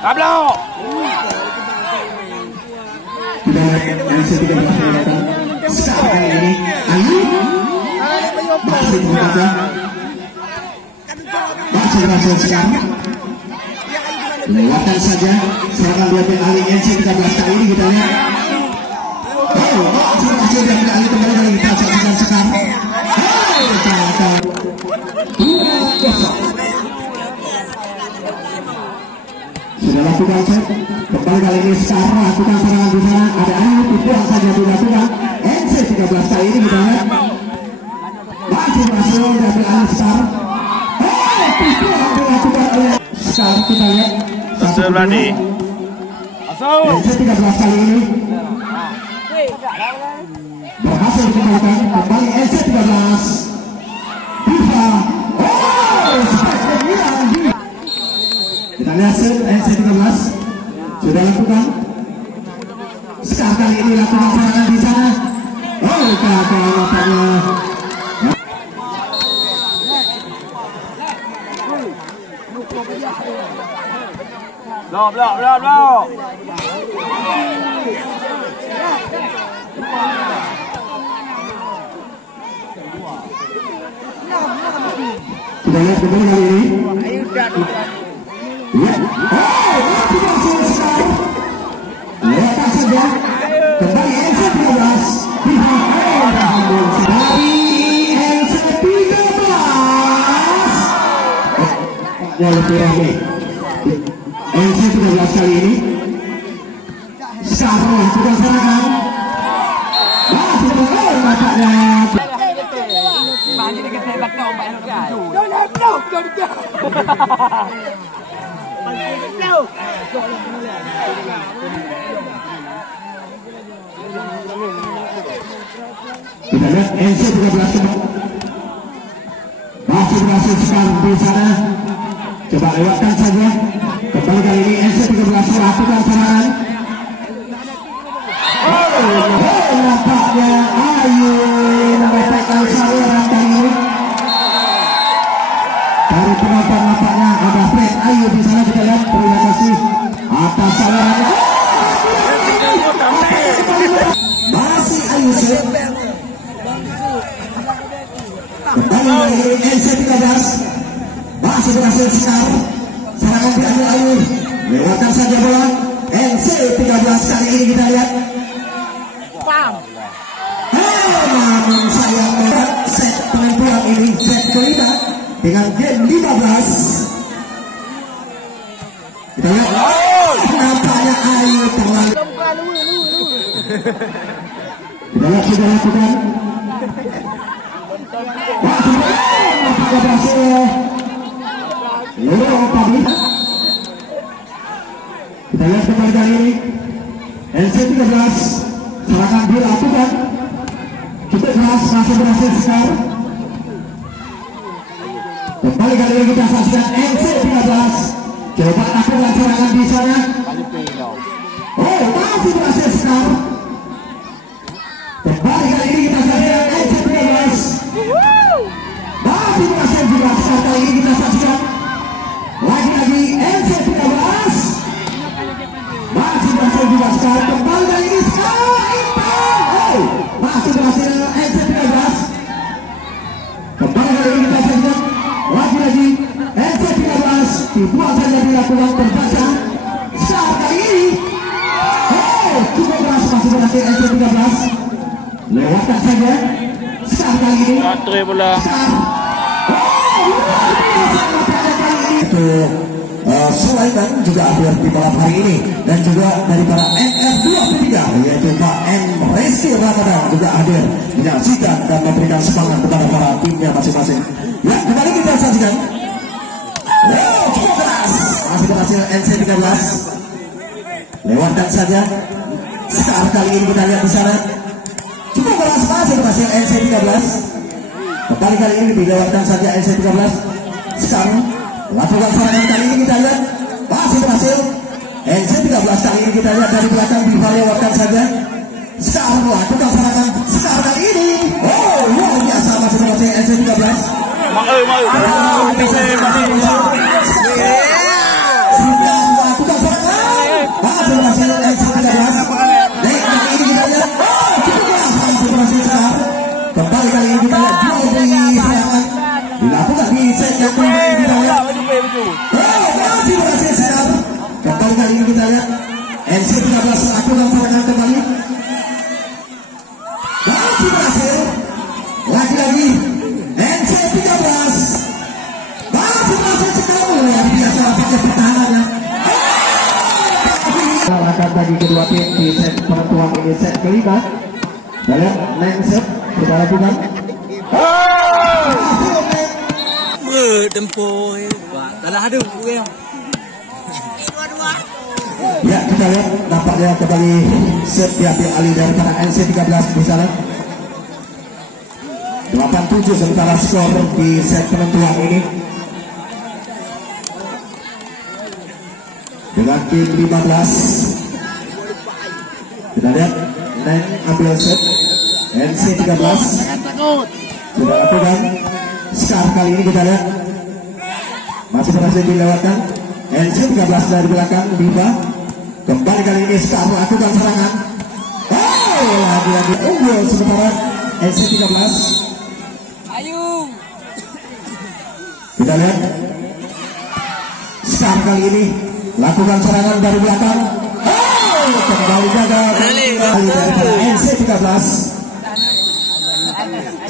Pablo. Sekarang ini Ayu masih berada masih berhasil sekarang lewatkan saja serangan diambil alih NC 13 kali ini kita lihat. Oh, masih berhasil diambil alih kembali kali kita saksikan sekarang. Sudah lakukan set kembali kali ini sekarang lakukan serangan di sana ada Ayu dibuang saja dilakukan NC 13 kali ini kita lihat masih berhasil diambil alih sekarang. Dibuang dilakukan oleh sekarang kita lihat Berani. NC 13 kali ini berhasil dikembalikan kembali NC 13 Diva. Kita lihat NC 13 sudah lakukan sekarang kali ini lakukan serangan di sana. Oh, gagal nampaknya. Belum. Kita lihat kembali kali ini. Ya. Lewatkan saja kembali NC 13 dari NC 13 lebih rame NC 13 kali ini sekarang sudah serangan masih berlalu nampaknya. Kita lihat NC 13 masih berhasil sekarang di sana. Coba lewatkan saja kembali kali ini NC 13 melakukan serangan. Nampaknya Ayu mendapatkan saluran kali ini dari penonton. Nampaknya ada Fred Ayu di sana. Kita lihat terima kasih atas salurannya. Masih Ayu set kembali dari NC 13 masih berhasil sekarang serangan diambil Ayu lewatkan saja bola NC 13 kali ini kita lihat. Namun sayang set penentuan ini set kelima dengan game 15. Kita lihat nampaknya Ayu terlalu. Kita lihat sudah lakukan. Nampaknya berhasil. Tadi. Kita lihat kembali kali ini NC 13 serangan dilakukan. Cukup keras masih berhasil sekarang. Kembali kali ini kita saksikan NC 13 coba lakukan serangan di sana. Oh, masih berhasil sekarang. Kembali kali ini kita saksikan NC 13 masih berhasil juga sekarang. Kali ini kita saksikan lagi-lagi NC 13 masih berhasil juga sekarang. Kembali kali ini sekarang masih berhasil NC 13. Kembali kali ini kita saksikan lagi-lagi NC 13 dibuang saja dilakukan terbaca. Sekarang kali ini cukup keras masih berhasil NC 13 lewatkan saja. Sekarang kali ini itu Sulaiman juga hadir di malam hari ini dan juga dari para NR23 yaitu Pak M. Reski Ramadan juga hadir menyaksikan dan memberikan semangat kepada para timnya masing-masing. Ya, kembali kita saksikan. Cukup keras masih berhasil NC 13 lewatkan saja. Sekarang kali ini kita lihat di sana cukup keras masih berhasil NC 13. Kembali kali ini dilewatkan saja NC 13. Sekarang lakukan serangan kali ini kita lihat masih berhasil ini kita lihat dari belakang dilewatkan saja. Sekarang lakukan serangan sekarang kali ini. Oh, luar biasa masing-masing NC13. Sudah lakukan serangan masing-masing NC13. Baik, kali ini kita lihat. Oh, cukup keras masing-masing sekarang. Kembali kali ini kita lihat jual beli serangan dilakukan di set yang kedua kita lihat. Oh, masih berhasil sekarang. Kembali kali ini kita lihat NC13 lakukan serangan kembali. Masih berhasil. Lagi-lagi NC13 masih berhasil sekali. Luar biasa pakai pertahanannya. Akan bagi kedua tim di set penentuan ini set kelima. Kita lihat nine set sudah lakukan. Tempoh dalam ada ya, kita lihat nampaknya kembali set diambil alih daripada NC13 di sana. 87 sementara skor di set penentuan ini. Dengan tim 15. Kita lihat Neng ambil set NC13 sudah lakukan. Sekarang kali ini kita lihat masih berhasil dilewatkan NC13 dari belakang Diva. Kembali kali ini sekarang lakukan serangan. Oh, lagi-lagi unggul sementara NC13. Ayo. Kita lihat sekarang kali ini lakukan serangan dari belakang. Oh, kembali gagal kali daripada NC13.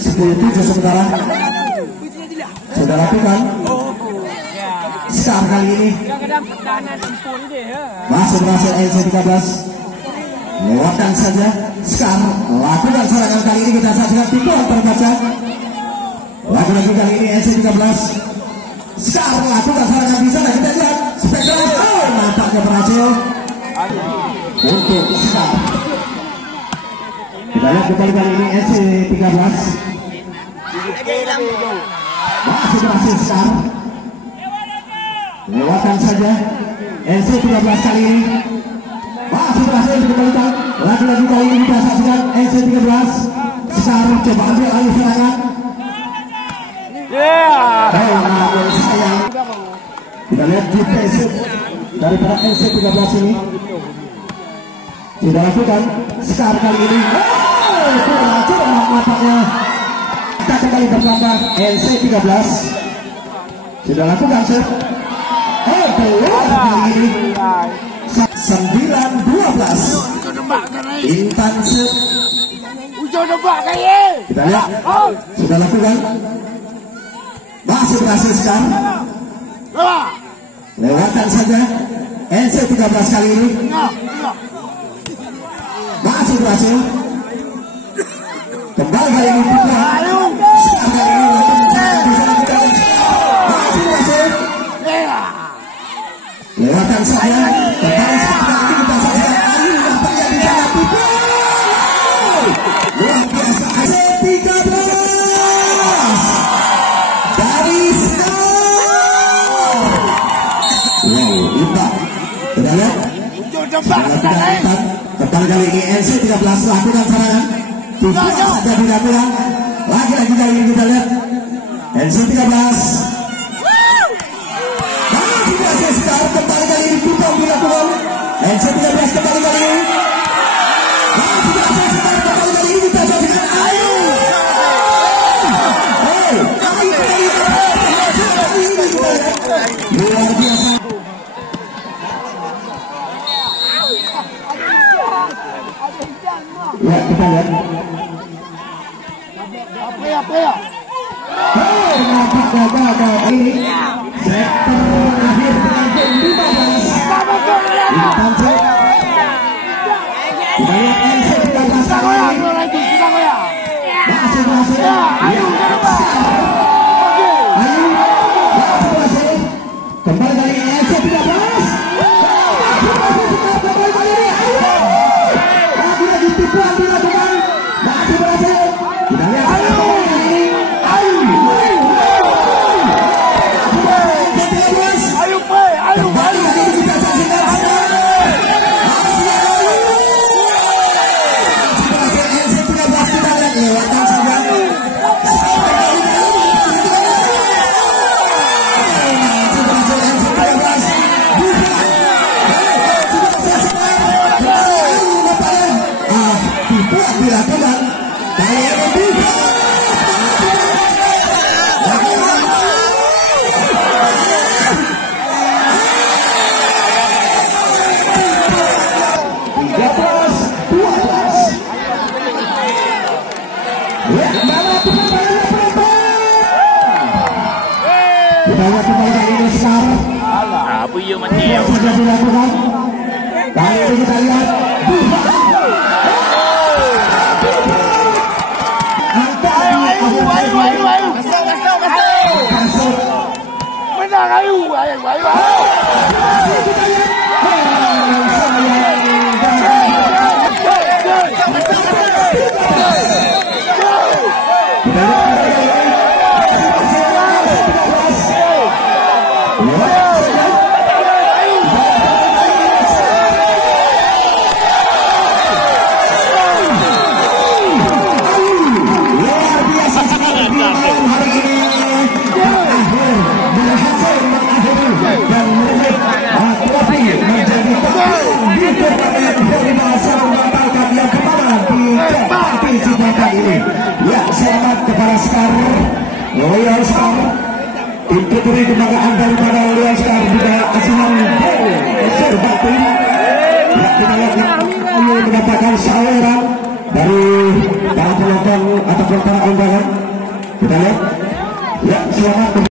10-7 sementara sudah lakukan. Sekarang kali ini masih berhasil NC13 lewatkan saja. Sekarang lakukan serangan kali ini kita saksikan tipuan terbaca. Lagi-lagi kali ini NC13 sekarang lakukan serangan di sana. Kita lihat spektakuler. Oh, nampaknya berhasil untuk sekarang. Kita lihat kembali kali ini NC13 masih berhasil sekarang. Lewatkan saja NC13 kali ini masih berhasil dikembalikan. Lagi-lagi kali ini kita saksikan NC13 sekarang coba ambil alih serangan. Namun sayang. Kita lihat defensive daripada NC13 ini sudah lakukan. Sekarang kali ini kurang nampaknya kita kembali bertambah NC13 sudah lakukan set. Keluar kali ini 9-12 Intan set. Kita lihat sudah lakukan masih berhasil sekarang. Lewatkan saja NC13 kali ini masih berhasil. Kembali kali ini sekarang kali ini masih berhasil. Lewatkan saja. Kembali sekarang ini kita saksikan Ayu yang terjadi di sana. Luar biasa NC13 dari skor. Wow, Intan. Kita lihat kembali kali ini NC13 lakukan serangan. Tidak saja dilakukan. Lagi-lagi kali ini kita lihat NC13 masih berhasil sekarang. Kembali kali ini kita dilakukan NC13 kembali kali ini masih berhasil sekarang. Kembali kali ini kita saksikan Ayu. Ayu kali ini luar biasa. Ya, kita lihat. Nampak gagal ini. Set terakhir dengan tim 15. Intan set. Kita lihat NC13 kali ini. Masih berhasil. Ayu masih berhasil. Kembali kali ini NC13. Kembali kali ini Ayu. Lagi-lagi tipuan dilakukan. Masih berhasil. Kita lihat Ayu. yang sudah dilakukan. Kali ini kita lihat Menang, ayo. Ya, selamat kepada Scar Royal Scar. Itu beri kebanggaan daripada Royal Scar juga asuhan Serbatu. Ya, kita lihat ini mendapatkan saweran dari para penonton ataupun para undangan. Kita lihat. Ya, selamat.